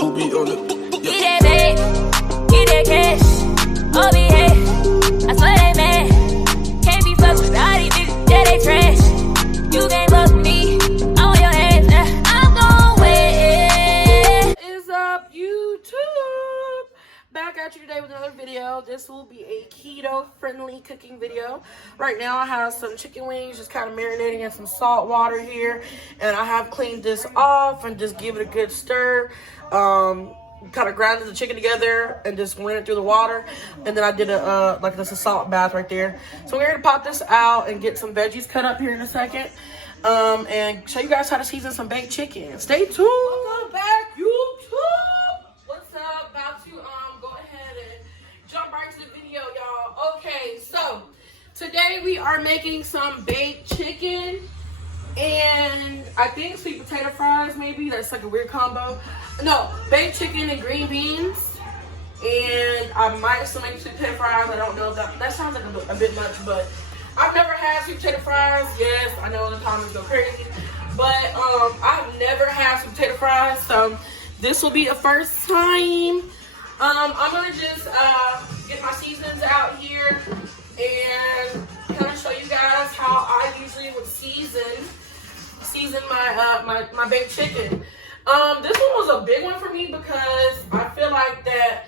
Who be on it? Get that bag, get that cash, all be had. I swear they mad, can't be fucked with all these niggas, yeah they trash. You can't fuck with me, I'm on your ass, I'm gon' wait. Is up, YouTube? Back at you today with another video. This will be a keto-friendly cooking video. Right now I have some chicken wings, just kind of marinating in some salt water here, and I have cleaned this off and just give it a good stir. Kind of grinded the chicken together and just ran it through the water, and then I did a like this a salt bath right there. So we're gonna pop this out and get some veggies cut up here in a second, and show you guys how to season some baked chicken. Stay tuned. Welcome back, YouTube. What's up? About to go ahead and jump right to the video, y'all. Okay, so today we are making some baked chicken and I think sweet potato fries, maybe. That's like a weird combo. No, baked chicken and green beans. And I might still make sweet potato fries. I don't know if that sounds like a bit much, but I've never had sweet potato fries. Yes, I know the comments go crazy, but I've never had sweet potato fries, so this will be a first time. I'm gonna just get my seasonings out here and kind of show you guys how I usually would season my baked chicken. This one was a big one for me because I feel like that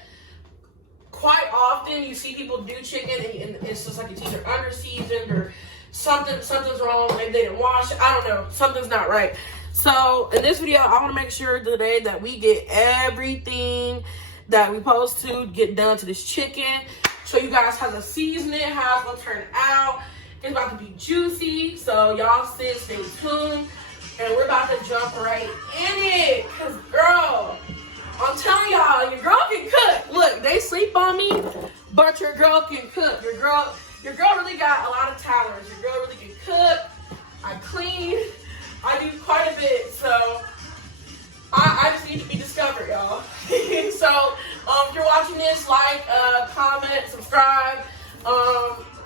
quite often you see people do chicken and it's just like it's either under seasoned or something's wrong. Maybe they didn't wash it. I don't know. Something's not right. So in this video, I want to make sure today that we get everything that we supposed to get done to this chicken. Show you guys how to season it, how it's gonna turn out. It's about to be juicy, so y'all stay tuned. And we're about to jump right in it. Cause girl, I'm telling y'all, your girl can cook. Look, they sleep on me, but your girl can cook. Your girl really got a lot of talents. Your girl really can cook. I clean. I do quite a bit, so I just need to be discovered, y'all. So if you're watching this, like, comment, subscribe.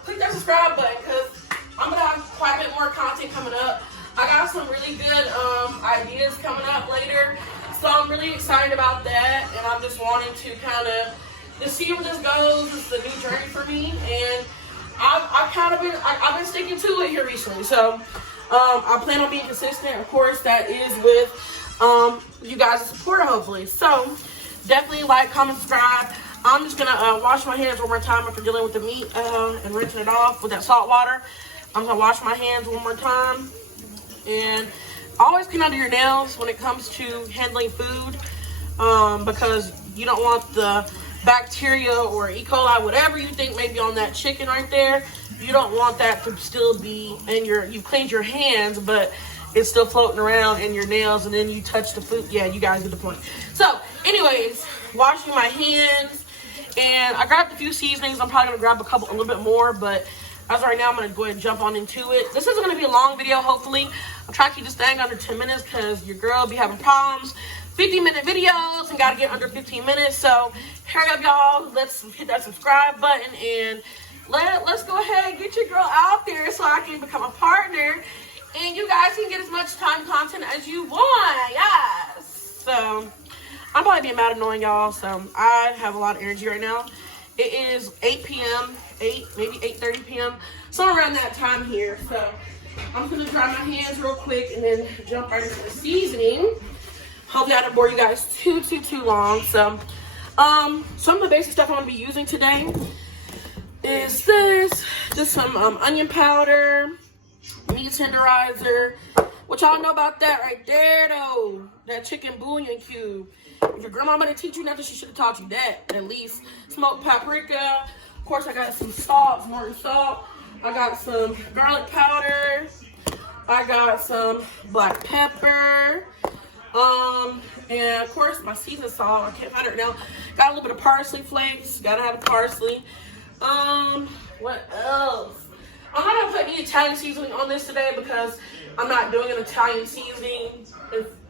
Click that subscribe button because I'm gonna have quite a bit more content coming up. I got some really good ideas coming up later, so I'm really excited about that, and I'm just wanting to kind of just see where this goes. It's a new journey for me, and I've been sticking to it here recently. So I plan on being consistent. Of course, that is with you guys' support, hopefully. So definitely like, comment, subscribe. I'm just gonna wash my hands one more time after dealing with the meat and rinsing it off with that salt water. I'm gonna wash my hands one more time. And always clean under your nails when it comes to handling food, because you don't want the bacteria or E. coli, whatever you think may be on that chicken right there. You don't want that to still be in you cleaned your hands, but it's still floating around in your nails, and then you touch the food. Yeah, you guys get the point. So anyways, washing my hands, and I grabbed a few seasonings. I'm probably gonna grab a little bit more, but as of right now, I'm going to go ahead and jump on into it. This isn't going to be a long video, hopefully. I'm trying to keep this thing under 10 minutes because your girl be having problems. 50-minute videos and got to get under 15 minutes. So, hurry up, y'all. Let's hit that subscribe button and let's go ahead and get your girl out there so I can become a partner. And you guys can get as much time content as you want. Yes. So, I'm probably being mad annoying, y'all. So, I have a lot of energy right now. It is 8 p.m., maybe 8:30 p.m., somewhere around that time here. So I'm going to dry my hands real quick and then jump right into the seasoning. Hopefully I don't bore you guys too long. So some of the basic stuff I'm going to be using today is this. Just some onion powder, meat tenderizer, which y'all know about that right there, though. That chicken bouillon cube. If your grandma didn't teach you nothing, she should have taught you that, at least. Smoked paprika. Of course, I got some salt, mortar salt. I got some garlic powder. I got some black pepper. And of course, my seasoned salt. I can't find it right now. Got a little bit of parsley flakes. Gotta have the parsley. What else? I'm not gonna put any Italian seasoning on this today because I'm not doing an Italian seasoning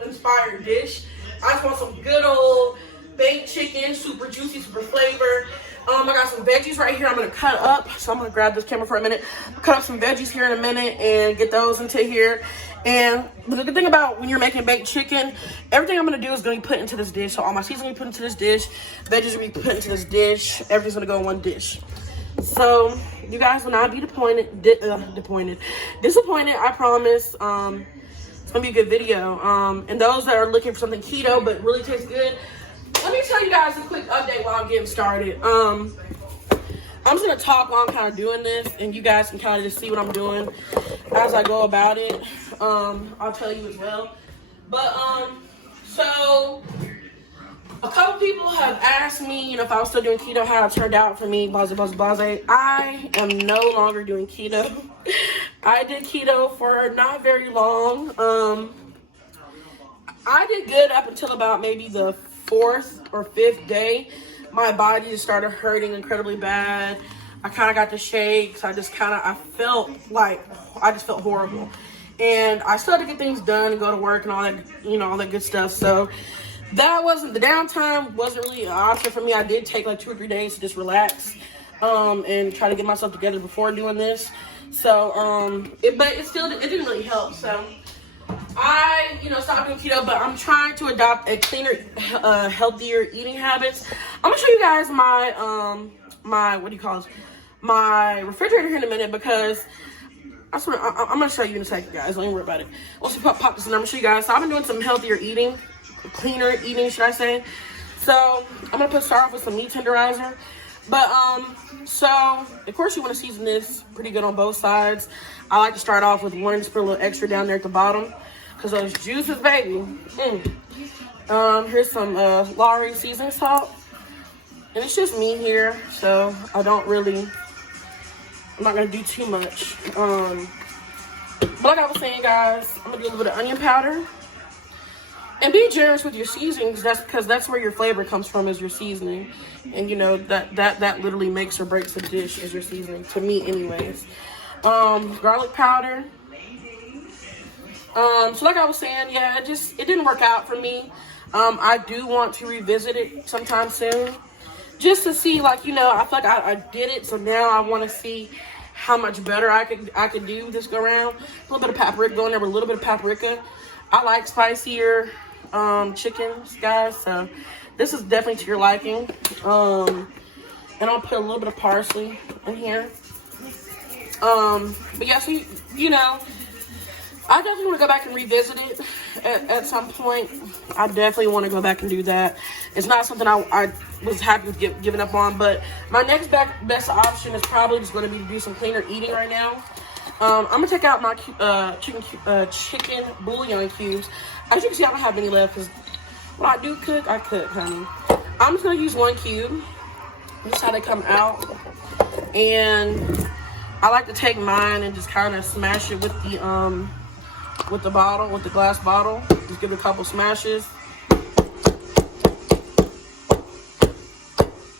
inspired dish. I just want some good old baked chicken, super juicy, super flavor. I got some veggies right here I'm going to cut up. So I'm going to grab this camera for a minute. Cut up some veggies here in a minute and get those into here. And the good thing about when you're making baked chicken, everything I'm going to do is going to be put into this dish. So all my seasoning will be put into this dish. Veggies will be put into this dish. Everything's going to go in one dish. So you guys will not be disappointed. I promise. It's going to be a good video. And those that are looking for something keto but really tastes good, let me tell you guys a quick update while I'm getting started. I'm just going to talk while I'm kind of doing this, and you guys can kind of just see what I'm doing as I go about it. I'll tell you as well. But, so a couple people have asked me, if I was still doing keto, how it turned out for me, blah, blah, blah, blah. I am no longer doing keto. I did keto for not very long. I did good up until about maybe the 4th or 5th day. My body just started hurting incredibly bad. I kind of got the shakes. I felt horrible. And I still had to get things done and go to work and all that, all that good stuff. So the downtime wasn't really an option for me. I did take like 2 or 3 days to just relax and try to get myself together before doing this. So, but it didn't really help. So I, stopped doing keto, but I'm trying to adopt a cleaner, healthier eating habits. I'm gonna show you guys my, my refrigerator here in a minute, because I'm gonna show you in a second, guys. Don't even worry about it. Let's pop this in. I'm gonna show you guys. So I've been doing some healthier eating, cleaner eating, should I say. So I'm gonna start off with some meat tenderizer. But, so of course you want to season this pretty good on both sides. I like to start off with one, just put a little extra down there at the bottom, because those juices, baby. Here's some Lawry seasoning salt. And it's just me here, so I'm not going to do too much. But like I was saying, guys, I'm going to do a little bit of onion powder. And be generous with your seasonings. That's because that's where your flavor comes from, is your seasoning. And that literally makes or breaks a dish, is your seasoning, to me anyways. Garlic powder. So like I was saying, yeah, it didn't work out for me. I do want to revisit it sometime soon, just to see, I feel like I did it, so now I want to see how much better I could do this go around. A little bit of paprika, going there with a little bit of paprika. I like spicier chickens, guys, so this is definitely to your liking. And I'll put a little bit of parsley in here. But yeah, so I definitely want to go back and revisit it at some point. I definitely want to go back and do that. It's not something I was happy with giving up on, but my next best option is probably just going to be to do some cleaner eating right now. I'm going to take out my chicken bouillon cubes. As you can see, I don't have any left, because when I do cook, I cook, honey. I'm just going to use 1 cube. This is how they come out. And I like to take mine and just kind of smash it with the glass bottle. Just give it a couple smashes.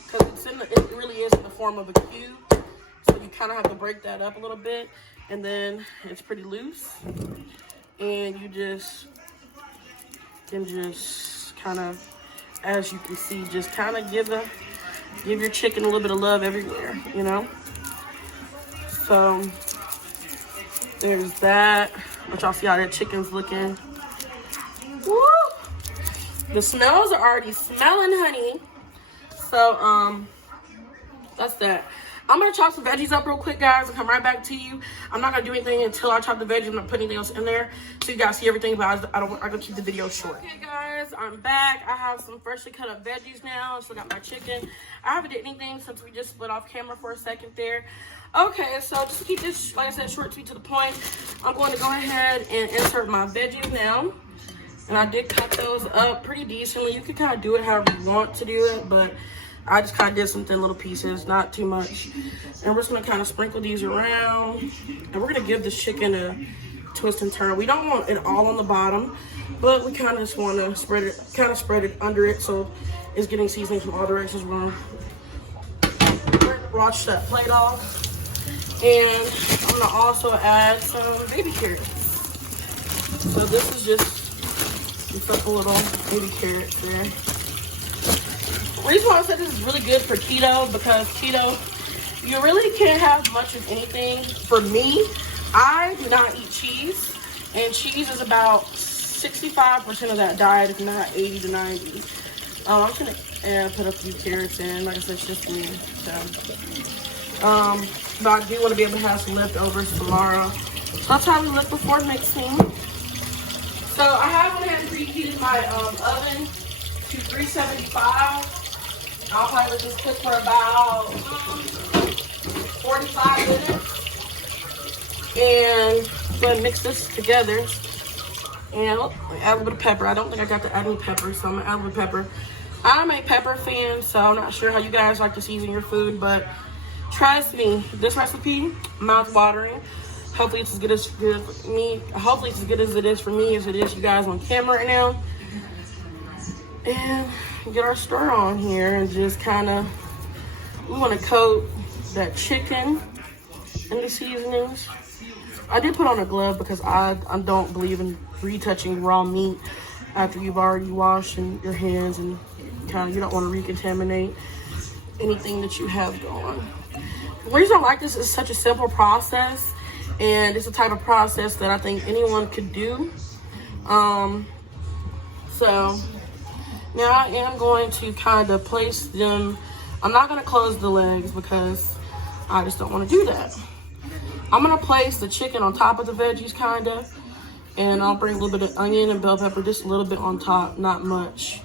Because it really is in the form of a cube. So you kind of have to break that up a little bit. And then it's pretty loose. And you just kind of, as you can see, just kind of give your chicken a little bit of love everywhere, So there's that. Let y'all see how that chicken's looking. Woo! The smells are already smelling, honey. So that's that. I'm gonna chop some veggies up real quick, guys, and come right back to you. I'm not gonna do anything until I chop the veggies. I'm not putting anything else in there, so you guys see everything. But I'm gonna keep the video short. Okay, guys, I'm back. I have some freshly cut up veggies now. I still got my chicken. I haven't did anything since we just split off camera for a second there. Okay, so just to keep this, like I said, short, sweet, to the point, I'm going to go ahead and insert my veggies now. And I did cut those up pretty decently. You can kind of do it however you want to do it, but I just kind of did some thin little pieces, not too much. And we're just going to kind of sprinkle these around. And we're going to give this chicken a twist and turn. We don't want it all on the bottom, but we kind of just want to spread it under it so it's getting seasoning from all directions. We're going to wash that plate off. And I'm going to also add some baby carrots. So this is just a little baby carrot there. The reason why I said this is really good for keto, because keto, you really can't have much of anything. For me, I do not eat cheese. And cheese is about 65% of that diet, if not 80 to 90. I'm just gonna put a few carrots in. Like I said, it's just me. So, but I do want to be able to have some leftovers tomorrow. So that's how we look before mixing. So I have went ahead and preheated my oven to 375. I'll probably let this cook for about 45 minutes. And go ahead and mix this together. And add a little bit of pepper. I don't think I got to add any pepper, so I'm gonna add a little pepper. I'm a pepper fan, so I'm not sure how you guys like to season your food, but trust me, this recipe, mouth-watering. Hopefully it's as good as me. Hopefully it's as good as it is for me as it is you guys on camera right now. And get our stir on here and just kind of, we want to coat that chicken in the seasonings. I did put on a glove because I don't believe in retouching raw meat after you've already washed your hands, and kind of you don't want to recontaminate anything that you have going. The reason I like this is such a simple process, and it's the type of process that I think anyone could do. So now I am going to kind of place them. I'm not going to close the legs because I just don't want to do that. I'm going to place the chicken on top of the veggies, kind of. And I'll bring a little bit of onion and bell pepper, just a little bit on top, not much,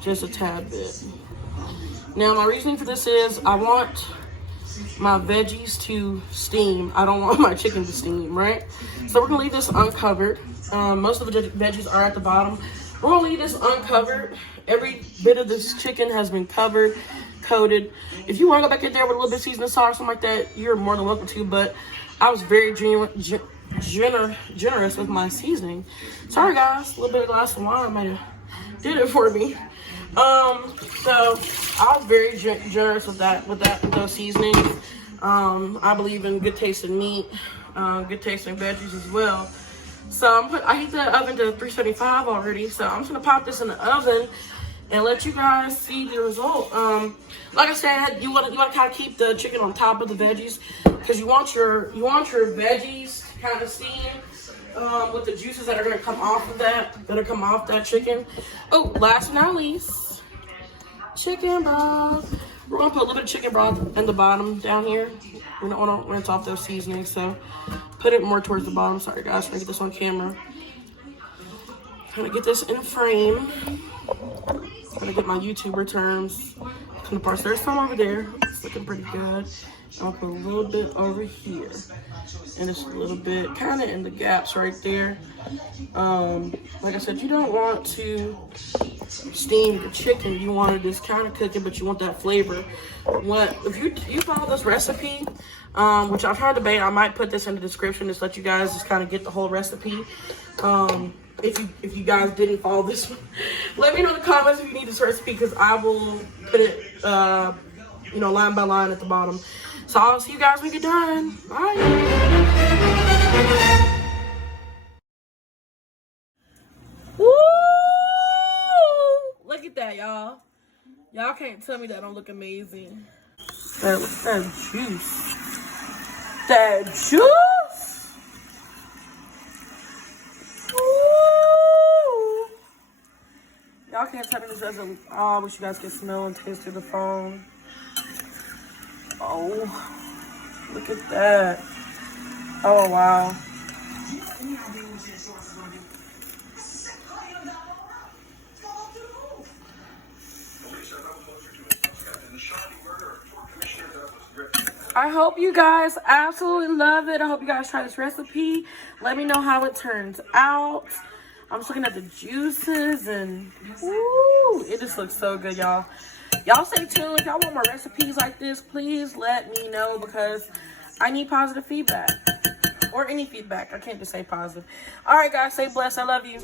just a tad bit. Now, my reasoning for this is I want my veggies to steam. I don't want my chicken to steam, right? So we're going to leave this uncovered. Most of the veggies are at the bottom. We're going to leave this uncovered. Every bit of this chicken has been covered, coated. If you want to go back in there with a little bit of seasoning sauce or something like that, you're more than welcome to, but I was very generous with my seasoning. Sorry guys, a little bit of glass of wine might have did it for me. So I was very generous with those seasonings. I believe in good tasting meat, good tasting veggies as well. So I heat the oven to 375 already. So I'm just gonna pop this in the oven and let you guys see the result. Like I said, you want to kind of keep the chicken on top of the veggies because you want your veggies to kind of steam with the juices that are gonna come off of that chicken. Oh, last but not least, chicken broth. We're gonna put a little bit of chicken broth in the bottom down here. We don't want to rinse off those seasonings, so put it more towards the bottom. Sorry guys, trying to get this on camera. Trying to get this in frame. Trying to get my YouTuber terms. There's some over there. It's looking pretty good. I'll put a little bit over here. And just a little bit kind of in the gaps right there. Like I said, you don't want to steam the chicken. You want to just kind of cook it, but you want that flavor. If you follow this recipe, which I've heard debate, I might put this in the description just let you guys just kind of get the whole recipe. If you guys didn't follow this one, let me know in the comments if you need this recipe because I will put it line by line at the bottom. So I'll see you guys when we get done. Bye. Woo! Look at that, y'all. Y'all can't tell me that don't look amazing. Look at that juice. That juice! Woo! Y'all can't tell me this doesn't. Oh, I wish you guys could smell and taste through the phone. Oh, look at that. Oh, wow. I hope you guys absolutely love it. I hope you guys try this recipe. Let me know how it turns out. I'm just looking at the juices and woo, it just looks so good, y'all. Y'all stay tuned. If y'all want more recipes like this, please let me know because I need positive feedback. Or any feedback. I can't just say positive. Alright guys, stay blessed. I love you.